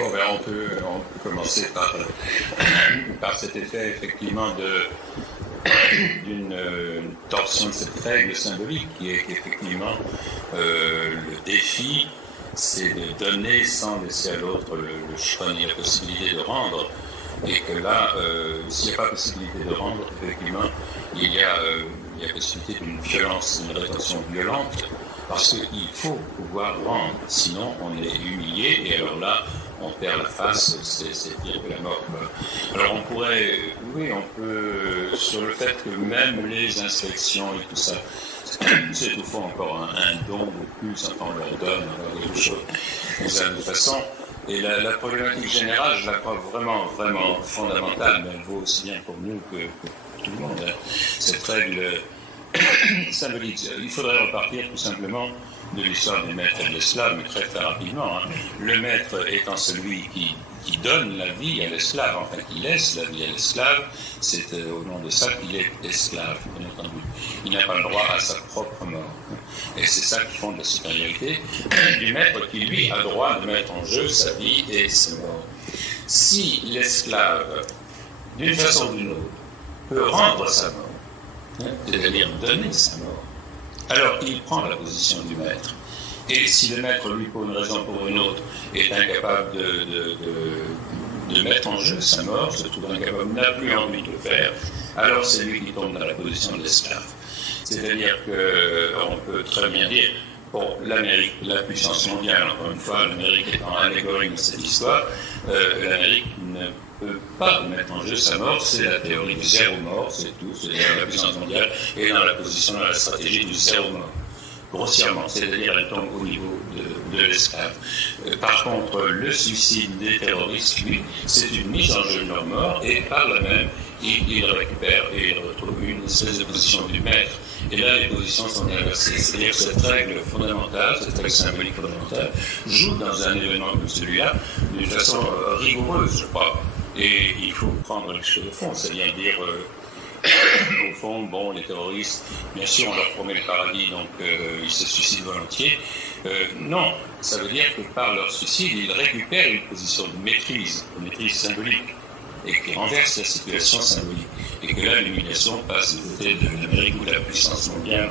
Bon, ben, on peut commencer par cet effet, effectivement, d'une torsion de cette règle symbolique, qui est qu'effectivement, le défi, c'est de donner sans laisser à l'autre le choix ni la possibilité de rendre, et que là, s'il n'y a pas possibilité de rendre, effectivement, il y a possibilité d'une violence, d'une rétention violente, parce qu'il faut pouvoir rendre, sinon on est humilié, et alors là, on perd la face, c'est pire que la mort. Alors on pourrait, oui, on peut, sur le fait que même les inspections et tout ça, c'est au fond encore un don de plus, enfin on leur donne, on leur dit des choses d'une certaine façon. Et la problématique générale, je la crois vraiment, vraiment fondamentale, mais elle vaut aussi bien pour nous que pour tout le monde. Hein. Cette règle symbolique, il faudrait repartir tout simplement de l'histoire des maîtres et de l'esclave, mais très très rapidement. Hein. Le maître étant celui qui donne la vie à l'esclave, enfin qui laisse la vie à l'esclave, c'est au nom de ça qu'il est esclave, bien entendu. Il n'a pas le droit à sa propre mort. Et c'est ça qui fonde la supériorité du maître qui, lui, a le droit de mettre en jeu sa vie et sa mort. Si l'esclave, d'une façon ou d'une autre, peut rendre sa mort, c'est-à-dire donner sa mort, alors il prend la position du maître. Et si le maître, lui, pour une raison ou pour une autre, est incapable de mettre en jeu sa mort, se trouve incapable, n'a plus envie de le faire, alors c'est lui qui tombe dans la position de l'esclave. C'est-à-dire qu'on peut très bien dire, bon, l'Amérique, la puissance mondiale, encore une fois, l'Amérique étant allégorie de cette histoire, l'Amérique ne peut pas mettre en jeu sa mort, c'est la théorie du zéro mort, c'est tout, c'est-à-dire la puissance mondiale est dans la position, dans la stratégie du zéro mort. Grossièrement, c'est-à-dire elle tombe au niveau de l'esclave. Par contre, le suicide des terroristes, lui, c'est une mise en jeu de leur mort, et par là même, il récupère et il retrouve une espèce de position du maître. Et là, les positions sont inversées. C'est-à-dire que cette règle fondamentale, cette règle symbolique fondamentale, joue dans un événement comme celui-là d'une façon rigoureuse, je crois. Et il faut prendre les choses au fond, c'est-à-dire dire... au fond, bon, les terroristes, bien sûr, on leur promet le paradis, donc ils se suicident volontiers. Non, ça veut dire que par leur suicide, ils récupèrent une position de maîtrise symbolique, et qui renverse la situation symbolique. Et que là, l'humiliation passe du côté de l'Amérique ou de la puissance mondiale.